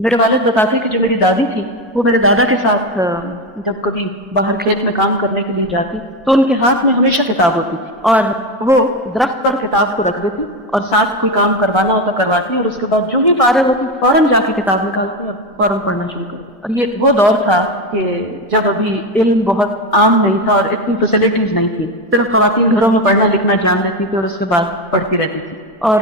میرے والد بتاتے کہ جو میری دادی تھی وہ میرے دادا کے ساتھ جب کبھی باہر کھیت میں کام کرنے کے لیے جاتی تو ان کے ہاتھ میں ہمیشہ کتاب ہوتی تھی، اور وہ درخت پر کتاب کو رکھ دیتی اور ساتھ کوئی کام کروانا ہوتا کرواتی، اور اس کے بعد جو بھی فارغ ہوتی فوراً جا کے کتاب نکالتی اور فوراً پڑھنا شروع کرتی۔ اور یہ وہ دور تھا کہ جب ابھی علم بہت عام نہیں تھا اور اتنی فیسلٹیز نہیں تھی، صرف خواتین گھروں میں پڑھنا لکھنا جان لیتی تھی اور اس کے بعد پڑھتی رہتی تھی۔ اور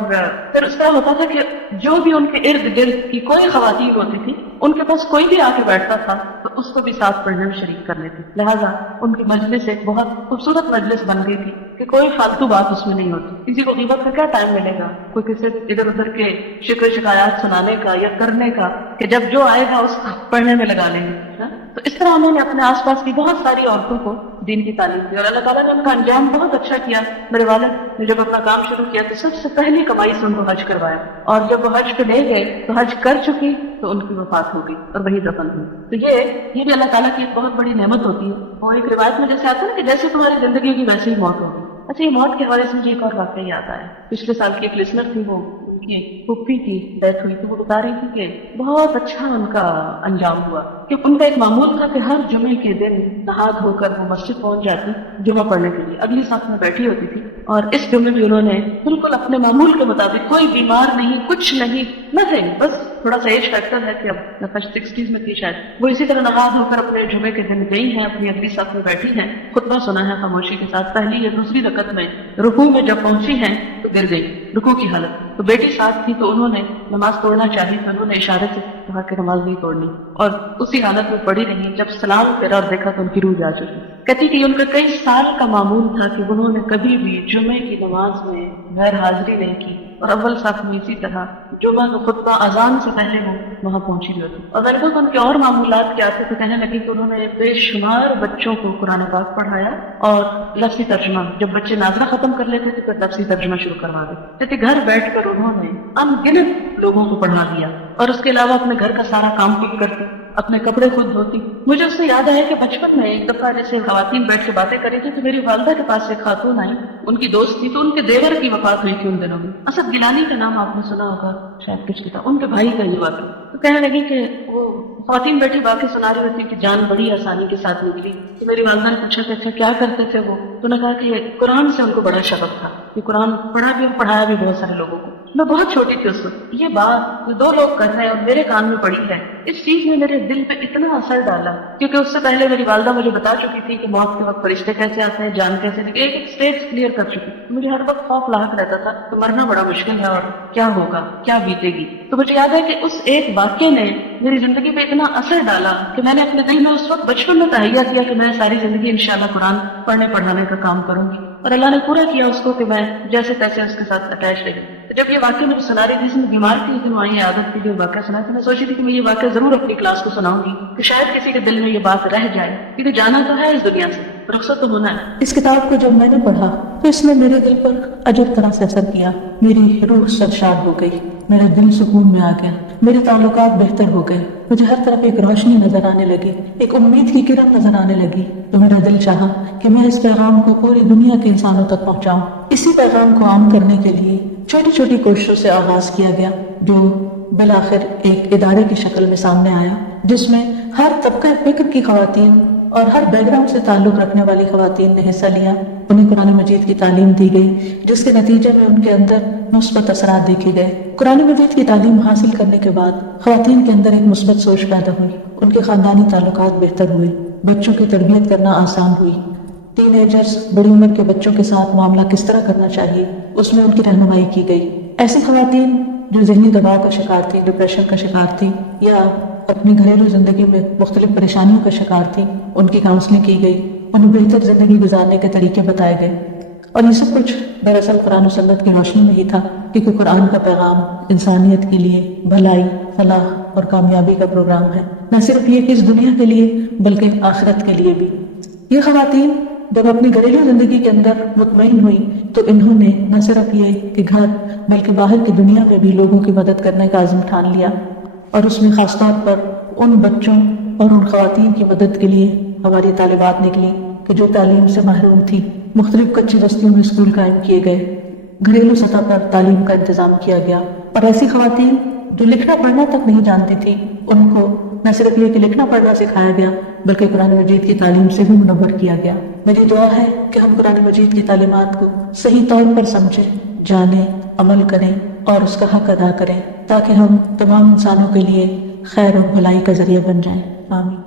پھر اس طرح ہوتا تھا کہ جو بھی ان کے ارد گرد کی کوئی خواتین ہوتی تھی ان کے پاس کوئی بھی آ کے بیٹھتا تھا تو اس کو بھی ساتھ پڑھنے میں شریک کر لیتی، لہٰذا ان کی مجلس ایک بہت خوبصورت مجلس بن گئی تھی کہ کوئی فالتو بات اس میں نہیں ہوتی، کسی کو غیبت کا کیا ٹائم ملے گا، کوئی کسی ادھر ادھر کے شکوے شکایات سنانے کا یا کرنے کا، کہ جب جو آئے گا اس کو پڑھنے میں لگا لیں گے۔ تو اس طرح انہوں نے اپنے آس پاس کی بہت ساری عورتوں کو دین کی تعلیم دی اور اللہ تعالیٰ نے ان کا انجام بہت اچھا کیا۔ میرے والد نے جب اپنا کام شروع کیا تو سب سے پہلی کمائی سے ان کو حج کروایا، اور جب وہ حج پہ لے گئے تو حج کر چکی تو ان کی وفات ہو گئی اور وہی دفن ہوئی۔ تو یہ بھی اللہ تعالیٰ کی ایک بہت بڑی نعمت ہوتی ہے۔ اور ایک روایت میں جیسے آتا ہے نا کہ جیسے تمہاری زندگی ہوگی ویسے ہی موت ہوگی۔ اچھا، یہ موت کے حوالے سے مجھے ایک اور واقعہ یاد آیا۔ پچھلے سال کی ایک لسنر تھی، وہ ان کی پھوپھی کی ڈیتھ ہوئی تو وہ بتا رہی تھی کہ بہت اچھا ان کا انجام ہوا، کہ ان کا ایک معمول تھا کہ ہر جمعے کے دن نہا دھو کر وہ مسجد پہنچ جاتی جمعہ پڑھنے کے لیے، اگلی صف میں بیٹھی ہوتی تھی، اور اس جمعے بھی انہوں نے بالکل اپنے معمول کے مطابق، کوئی بیمار نہیں، کچھ نہیں، نتھنگ، بس تھوڑا سا ایج فیکٹر ہے کہ اب 60s میں تھی شاید، وہ اسی طرح نہا دھو کر اپنے جمعے کے دن گئی ہیں، اپنی اگلی صف میں بیٹھی ہیں، خطبہ سنا ہے خاموشی کے ساتھ، پہلی یا دوسری رکعت میں رکوع میں جب پہنچی ہیں تو گر گئی رکوع کی حالت، تو بیٹی ساتھ تھی تو انہوں نے نماز توڑنا چاہی تو انہوں نے اشارے سے کہا کہ نماز نہیں توڑنی، اور اسی حالت میں پڑھی رہی۔ جب سلام پھیرا اور دیکھا تو ان کی روح جا چکی۔ کہتی کہ ان کا کئی سال کا معمول تھا کہ انہوں نے کبھی بھی جمعے کی نماز میں غیر حاضری نہیں کی، اور اول صف میں اسی طرح جمعہ کا خطبہ اذان سے پہلے وہ وہاں پہنچی ہوتی، اور میں نے کہا ان کے اور معمولات کیا تھے تو کہنے لگی کہ انہوں نے بے شمار بچوں کو قرآن پاک پڑھایا، اور لفظی ترجمہ جب بچے نازلہ ختم کر لیتے تھے تو لفظی ترجمہ شروع کروا دیتے تھے، گھر بیٹھ کر انہوں نے ان گنت لوگوں کو پڑھا دیا، اور اس کے علاوہ اپنے گھر کا سارا کام خود کرتی، اپنے کپڑے خود دھوتی۔ مجھے اس سے یاد آیا کہ بچپن میں ایک دفعہ جیسے خواتین بیٹھ کے باتیں کری تھی تو میری والدہ کے پاس ایک خاتون آئی، ان کی دوست تھی، تو ان کے دیور کی وفات ہوئی تھی ان دنوں میں، اسد گیلانی کا نام آپ نے سنا ہوگا شاید، کچھ تھا ان کے بھائی کا یہ واقعہ، تو کہنے لگی کہ وہ خواتین بیٹھی واقع سنا رہی ہوتی کہ جان بڑی آسانی کے ساتھ نکلی، تو میری والدہ نے پوچھا کہ اچھا کیا کرتے تھے وہ، تو انہوں نے کہا کہ یہ قرآن سے ان کو بڑا شغف تھا، یہ قرآن پڑھا بھی اور پڑھایا بھی بہت سارے لوگوں کو۔ میں بہت چھوٹی تھی اس وقت، یہ بات جو دو لوگ کر رہے ہیں اور میرے کان میں پڑی ہے، اس چیز نے میرے دل پہ اتنا اثر ڈالا، کیونکہ اس سے پہلے میری والدہ مجھے بتا چکی تھی کہ موت کے وقت فرشتے کیسے آتے ہیں، جان کیسے، ایک اسٹیج کلیئر کر چکی، مجھے ہر وقت خوف لاحق رہتا تھا کہ مرنا بڑا مشکل ہے اور کیا ہوگا، کیا بیتے گی۔ تو مجھے یاد ہے کہ اس ایک واقعے نے میری زندگی پہ اتنا اثر ڈالا کہ میں نے اپنے دل میں اس وقت بچپن میں تہیہ کیا کہ میں ساری زندگی انشاءاللہ قرآن پڑھنے پڑھانے کا کام کروں گی، اور اللہ نے پورا کیا اس کو کہ میں جیسے تیسے اس کے ساتھ اٹیچ رہی۔ جب یہ واقعہ مجھے سنا رہی تھی، اس میں بیمار تھی لیکن وہاں یہ عادت تھی جو واقعہ سنا تھا، میں سوچی تھی کہ میں یہ واقعہ ضرور اپنی کلاس کو سناؤں گی کہ شاید کسی کے دل میں یہ بات رہ جائے، کیونکہ جانا تو ہے اس دنیا سے، رخصت تو ہونا ہے۔ اس کتاب کو جب میں نے پڑھا تو اس نے میرے دل پر عجب طرح سے اثر کیا، میری روح سرشار ہو گئی، میرا دل سکون میں آ گیا، میرے تعلقات بہتر ہو گئے، مجھے ہر طرف ایک روشنی نظر آنے لگی، ایک امید کی کرن نظر آنے لگی، تو میرا دل چاہا کہ میں اس پیغام کو پوری دنیا کے انسانوں تک پہنچاؤں۔ اسی پیغام کو عام کرنے کے لیے چھوٹی چھوٹی کوششوں سے آغاز کیا گیا، جو بالآخر ایک ادارے کی شکل میں سامنے آیا، جس میں ہر طبقہ فکر کی خواتین اور ہر بیک گراؤنڈ سے تعلق رکھنے والی خواتین نے حصہ لیا۔ انہیں قرآن مجید کی تعلیم دی گئی، جس کے نتیجے میں ان کے اندر مثبت اثرات دیکھے گئے۔ قرآن مجید کی تعلیم حاصل کرنے کے بعد خواتین کے اندر ایک مثبت سوچ پیدا ہوئی، ان کے خاندانی تعلقات بہتر ہوئے، بچوں کی تربیت کرنا آسان ہوئی، ٹین ایجرز بڑی عمر کے بچوں کے ساتھ معاملہ کس طرح کرنا چاہیے اس میں ان کی رہنمائی کی گئی۔ ایسی خواتین جو ذہنی دباؤ کا شکار تھی، ڈپریشن کا شکار تھی، یا اپنی گھریلو زندگی میں مختلف پریشانیوں کا شکار تھی، ان کی کاؤنسلنگ کی گئی، انہیں بہتر زندگی گزارنے کے طریقے بتائے گئے۔ اور یہ سب کچھ دراصل قرآن و سنت کی روشنی میں ہی تھا، کیونکہ قرآن کا پیغام انسانیت کے لیے بھلائی، فلاح اور کامیابی کا پروگرام ہے، نہ صرف یہ کہ اس دنیا کے لیے بلکہ آخرت کے لیے بھی۔ یہ خواتین جب اپنی گھریلو زندگی کے اندر مطمئن ہوئی تو انہوں نے نہ صرف یہ کہ گھر بلکہ باہر کی دنیا میں بھی لوگوں کی مدد کرنے کا عزم ٹھان لیا، اور اس میں خاص طور پر ان بچوں اور ان خواتین کی مدد کے لیے ہماری طالبات نکلی کہ جو تعلیم سے محروم تھی۔ مختلف کچی بستیوں میں اسکول قائم کیے گئے، گھریلو سطح پر تعلیم کا انتظام کیا گیا، اور ایسی خواتین جو لکھنا پڑھنا تک نہیں جانتی تھی، ان کو نہ صرف یہ کہ لکھنا پڑھنا سکھایا گیا بلکہ قرآن مجید کی تعلیم سے بھی منور کیا گیا۔ میری دعا ہے کہ ہم قرآن مجید کی تعلیمات کو صحیح طور پر سمجھیں، جانیں، عمل کریں اور اس کا حق ادا کریں تاکہ ہم تمام انسانوں کے لیے خیر اور بھلائی کا ذریعہ بن جائیں۔ آمین۔